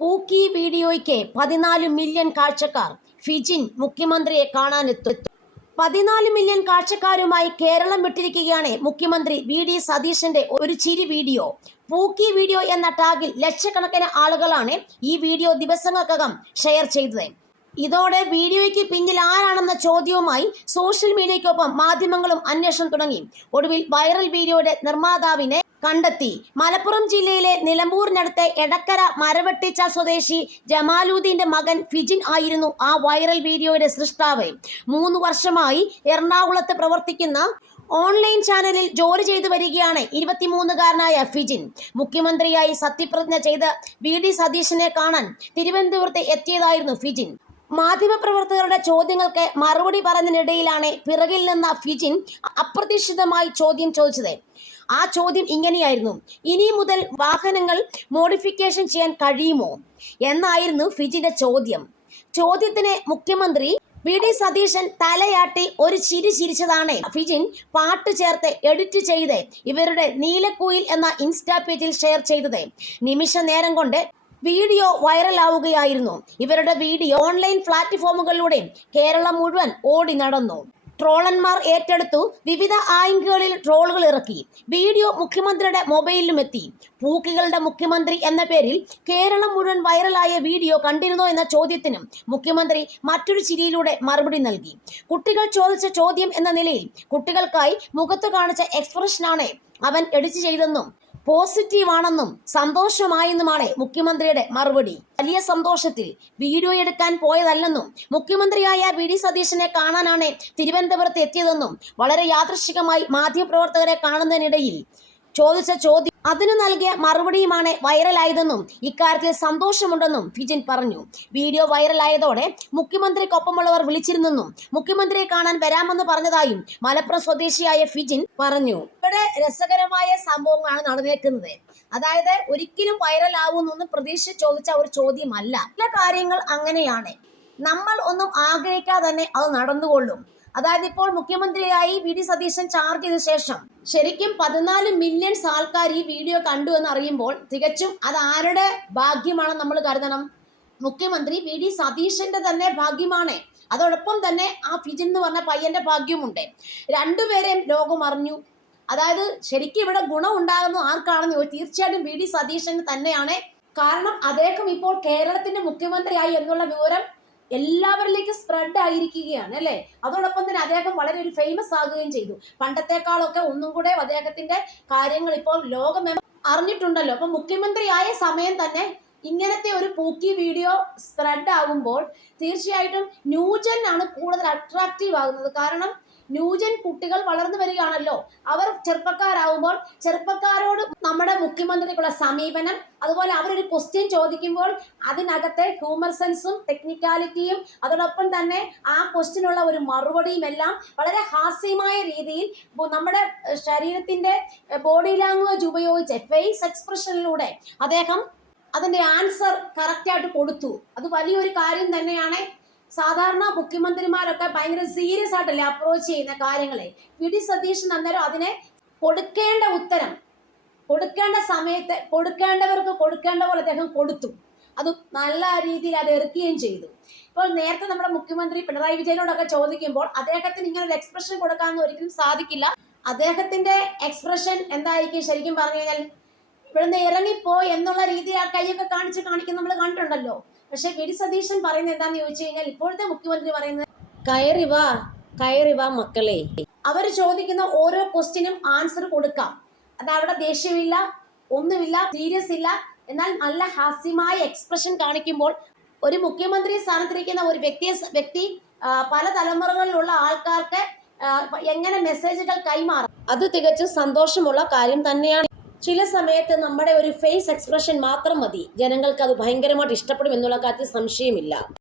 പൂക്കി വീഡിയോയ്ക്ക് 14 million കാഴ്ചക്കാർ. Fijian മുഖ്യമന്ത്രിയെ കാണാനെത്തും. 14 million കാഴ്ചക്കാരുമായി Keralam വിട്ടിരിക്കുകയാണ് മുഖ്യമന്ത്രി വി.ഡി. സതീശന്റെ ഒരു ചിരി വീഡിയോ. പൂക്കി വീഡിയോ എന്ന ടാഗിൽ ലക്ഷക്കണക്കിന് ആളുകളാണ് ഈ വീഡിയോ ദിവസങ്ങൾക്കകം ഷെയർ ചെയ്തത്. ഇതോടെ വീഡിയോയ്ക്ക് പിന്നിൽ ആരാണെന്ന ചോദ്യവുമായി സോഷ്യൽ മീഡിയയ്ക്കൊപ്പം മാധ്യമങ്ങളും അന്വേഷണം തുടങ്ങി. ഒടുവിൽ വൈറൽ വീഡിയോയുടെ നിർമ്മാതാവിനെ കണ്ടെത്തി. മലപ്പുറം ജില്ലയിലെ നിലമ്പൂരിനടുത്തെ എടക്കര മരവെട്ടിച്ച സ്വദേശി ജമാലുദ്ദീന്റെ മകൻ ഫിജിൻ ആയിരുന്നു ആ വൈറൽ വീഡിയോയുടെ സൃഷ്ടാവ്. 3 വർഷമായി എറണാകുളത്ത് പ്രവർത്തിക്കുന്ന ഓൺലൈൻ ചാനലിൽ ജോലി ചെയ്തു വരികയാണ് 23-കാരനായ ഫിജിൻ. മുഖ്യമന്ത്രിയായി സത്യപ്രതിജ്ഞ ചെയ്ത വി.ഡി. സതീശനെ കാണാൻ തിരുവനന്തപുരത്ത് എത്തിയതായിരുന്നു ഫിജിൻ. മാധ്യമപ്രവർത്തകരുടെ ചോദ്യങ്ങൾക്ക് മറുപടി പറഞ്ഞതിനിടയിലാണ് പിറകിൽ നിന്ന് ഫിജിൻ അപ്രതീക്ഷിതമായി ചോദ്യം ചോദിച്ചത്. ആ ചോദ്യം ഇങ്ങനെയായിരുന്നു: ഇനി മുതൽ വാഹനങ്ങൾ മോഡിഫിക്കേഷൻ ചെയ്യാൻ കഴിയുമോ എന്നായിരുന്നു ഫിജിന്റെ ചോദ്യം. ചോദ്യത്തിന് മുഖ്യമന്ത്രി വി.ഡി. സതീശൻ തലയാട്ടി ഒരു ചിരി ചിരിച്ചതാണ് ഫിജിൻ പാട്ട് ചേർത്ത് എഡിറ്റ് ചെയ്ത് ഇവരുടെ നീലക്കുയിൽ എന്ന ഇൻസ്റ്റാ പേജിൽ ഷെയർ ചെയ്തത്. നിമിഷ നേരം കൊണ്ട് വീഡിയോ വൈറലാവുകയായിരുന്നു. ഇവരുടെ വീഡിയോ ഓൺലൈൻ പ്ലാറ്റ്ഫോമുകളിലൂടെ കേരളം മുഴുവൻ ഓടി നടന്നു. ട്രോളന്മാർ ഏറ്റെടുത്തു. വിവിധ ആംഗിളുകളിൽ ട്രോളുകൾ ഇറക്കി. വീഡിയോ മുഖ്യമന്ത്രിയുടെ മൊബൈലിലും എത്തി. പൂക്കികളുടെ മുഖ്യമന്ത്രി എന്ന പേരിൽ കേരളം മുഴുവൻ വൈറലായ വീഡിയോ കണ്ടിരുന്നോ എന്ന ചോദ്യത്തിനും മുഖ്യമന്ത്രി മറ്റൊരു ചിരിയിലൂടെ മറുപടി നൽകി. കുട്ടികൾ ചോദിച്ച ചോദ്യം എന്ന നിലയിൽ കുട്ടികൾക്കായി മുഖത്ത് കാണിച്ച എക്സ്പ്രഷനാണ് അവൻ എഡിറ്റ് ചെയ്തെന്നും പോസിറ്റീവാണെന്നും സന്തോഷമായെന്നുമാണ് മുഖ്യമന്ത്രിയുടെ മറുപടി. വലിയ സന്തോഷത്തിൽ വീഡിയോ എടുക്കാൻ പോയതല്ലെന്നും മുഖ്യമന്ത്രിയായ വി.ഡി. സതീശനെ കാണാനാണ് തിരുവനന്തപുരത്ത് എത്തിയതെന്നും വളരെ യാദൃശ്ചികമായി മാധ്യമപ്രവർത്തകരെ കാണുന്നതിനിടയിൽ ചോദിച്ച ചോദ്യം അതിനു നൽകിയ മറുപടിയുമാണ് വൈറലായതെന്നും ഇക്കാര്യത്തിൽ സന്തോഷമുണ്ടെന്നും ഫിജിൻ പറഞ്ഞു. വീഡിയോ വൈറലായതോടെ മുഖ്യമന്ത്രിക്കൊപ്പമുള്ളവർ വിളിച്ചിരുന്നെന്നും മുഖ്യമന്ത്രിയെ കാണാൻ വരാമെന്ന് പറഞ്ഞതായും മലപ്പുറം സ്വദേശിയായ ഫിജിൻ പറഞ്ഞു. ഇവിടെ രസകരമായ സംഭവങ്ങളാണ് നടന്നേക്കുന്നത്. അതായത് ഒരിക്കലും വൈറലാവുന്നൊന്നും പ്രതീക്ഷ ചോദിച്ച ഒരു ചോദ്യമല്ല. ചില കാര്യങ്ങൾ അങ്ങനെയാണ്. നമ്മൾ ഒന്നും ആഗ്രഹിക്കാതെ തന്നെ അത് നടന്നുകൊള്ളും. അതായത് ഇപ്പോൾ മുഖ്യമന്ത്രിയായി വി.ഡി. സതീശൻ ചാർജ് ചെയ്ത ശേഷം ശരിക്കും 14 മില്യൺ ആൾക്കാർ ഈ വീഡിയോ കണ്ടു എന്ന് അറിയുമ്പോൾ തികച്ചും അത് ആരുടെ ഭാഗ്യമാണെന്ന് നമ്മൾ കരുതണം? മുഖ്യമന്ത്രി വി.ഡി. സതീശന്റെ തന്നെ ഭാഗ്യമാണ്. അതോടൊപ്പം തന്നെ ആ ഫിജിൻ എന്ന് പറഞ്ഞ പയ്യന്റെ ഭാഗ്യമുണ്ട്. രണ്ടുപേരെയും ലോകം അറിഞ്ഞു. അതായത് ശരിക്കും ഇവിടെ ഗുണം ഉണ്ടാകുന്ന ആർക്കാണെന്ന് തീർച്ചയായിട്ടും വി.ഡി. സതീശന് തന്നെയാണ്. കാരണം അദ്ദേഹം ഇപ്പോൾ കേരളത്തിന്റെ മുഖ്യമന്ത്രിയായി എന്നുള്ള വിവരം എല്ലാവരിലേക്കും സ്പ്രെഡ് ആയിരിക്കുകയാണ് അല്ലേ. അതോടൊപ്പം തന്നെ അദ്ദേഹം വളരെ ഒരു ഫേമസ് ആകുകയും ചെയ്തു. പണ്ടത്തെക്കാളൊക്കെ ഒന്നും കൂടെ അദ്ദേഹത്തിന്റെ കാര്യങ്ങൾ ഇപ്പോൾ ലോകം അറിഞ്ഞിട്ടുണ്ടല്ലോ. അപ്പൊ മുഖ്യമന്ത്രിയായ സമയം തന്നെ ഇങ്ങനത്തെ ഒരു പൂക്കി വീഡിയോ സ്പ്രെഡ് ആകുമ്പോൾ തീർച്ചയായിട്ടും ന്യൂജൻ ആണ് കൂടുതൽ അട്രാക്റ്റീവ് ആകുന്നത്. കാരണം ന്യൂജൻ കുട്ടികൾ വളർന്നു വരികയാണല്ലോ. അവർ ചെറുപ്പക്കാരാകുമ്പോൾ ചെറുപ്പക്കാരോട് നമ്മുടെ മുഖ്യമന്ത്രിക്കുള്ള സമീപനം, അതുപോലെ അവരൊരു ക്വസ്റ്റ്യൻ ചോദിക്കുമ്പോൾ അതിനകത്തെ ഹ്യൂമർ സെൻസും ടെക്നിക്കാലിറ്റിയും അതോടൊപ്പം തന്നെ ആ ക്വസ്റ്റ്യനുള്ള ഒരു മറുപടിയും എല്ലാം വളരെ ഹാസ്യമായ രീതിയിൽ നമ്മുടെ ശരീരത്തിന്റെ ബോഡി ലാംഗ്വേജ് ഉപയോഗിച്ച് ഫേസ് എക്സ്പ്രഷനിലൂടെ അദ്ദേഹം അതിന്റെ ആൻസർ കറക്റ്റായിട്ട് കൊടുത്തു. അത് വലിയൊരു കാര്യം തന്നെയാണ്. സാധാരണ മുഖ്യമന്ത്രിമാരൊക്കെ ഭയങ്കര സീരിയസ് ആയിട്ടല്ലേ അപ്രോച്ച് ചെയ്യുന്ന കാര്യങ്ങളെ. വി.ഡി. സതീശൻ അന്നേരം അതിനെ കൊടുക്കേണ്ട ഉത്തരം കൊടുക്കേണ്ട സമയത്ത് കൊടുക്കേണ്ടവർക്ക് കൊടുക്കേണ്ട പോലെ അദ്ദേഹം കൊടുത്തു. അത് നല്ല രീതിയിൽ അത് എറുക്കുകയും ചെയ്തു. ഇപ്പോൾ നേരത്തെ നമ്മുടെ മുഖ്യമന്ത്രി പിണറായി വിജയനോടൊക്കെ ചോദിക്കുമ്പോൾ അദ്ദേഹത്തിന് ഇങ്ങനെ ഒരു എക്സ്പ്രഷൻ കൊടുക്കാനൊന്നും ഒരിക്കലും സാധിക്കില്ല. അദ്ദേഹത്തിന്റെ എക്സ്പ്രഷൻ എന്തായിരിക്കും ശരിക്കും പറഞ്ഞു കഴിഞ്ഞാൽ ഇവിടുന്ന് ഇറങ്ങിപ്പോ എന്നുള്ള രീതിയിൽ ആ കൈയൊക്കെ കാണിക്കുന്ന നമ്മൾ കണ്ടിട്ടുണ്ടല്ലോ. പക്ഷെ വി.ഡി. സതീശൻ പറയുന്നത് എന്താന്ന് ചോദിച്ചു കഴിഞ്ഞാൽ ഇപ്പോഴത്തെ മുഖ്യമന്ത്രി പറയുന്നത് കയറി വാ മക്കളെ. അവർ ചോദിക്കുന്ന ഓരോ ക്വസ്റ്റ്യനും ആൻസർ കൊടുക്കാം. അത് അവിടെ ദേഷ്യമില്ല, ഒന്നുമില്ല, സീരിയസ് ഇല്ല. എന്നാൽ നല്ല ഹാസ്യമായ എക്സ്പ്രഷൻ കാണിക്കുമ്പോൾ ഒരു മുഖ്യമന്ത്രി സ്ഥാനത്തിരിക്കുന്ന ഒരു വ്യക്തി പല തലമുറകളിലുള്ള ആൾക്കാർക്ക് എങ്ങനെ മെസ്സേജുകൾ കൈമാറും, അത് തികച്ചും സന്തോഷമുള്ള കാര്യം തന്നെയാണ്. ചില സമയത്ത് നമ്മുടെ ഒരു ഫേസ് എക്സ്പ്രഷൻ മാത്രം മതി, ജനങ്ങൾക്ക് അത് ഭയങ്കരമായിട്ട് ഇഷ്ടപ്പെടും എന്നുള്ള കാര്യത്തിൽ സംശയമില്ല.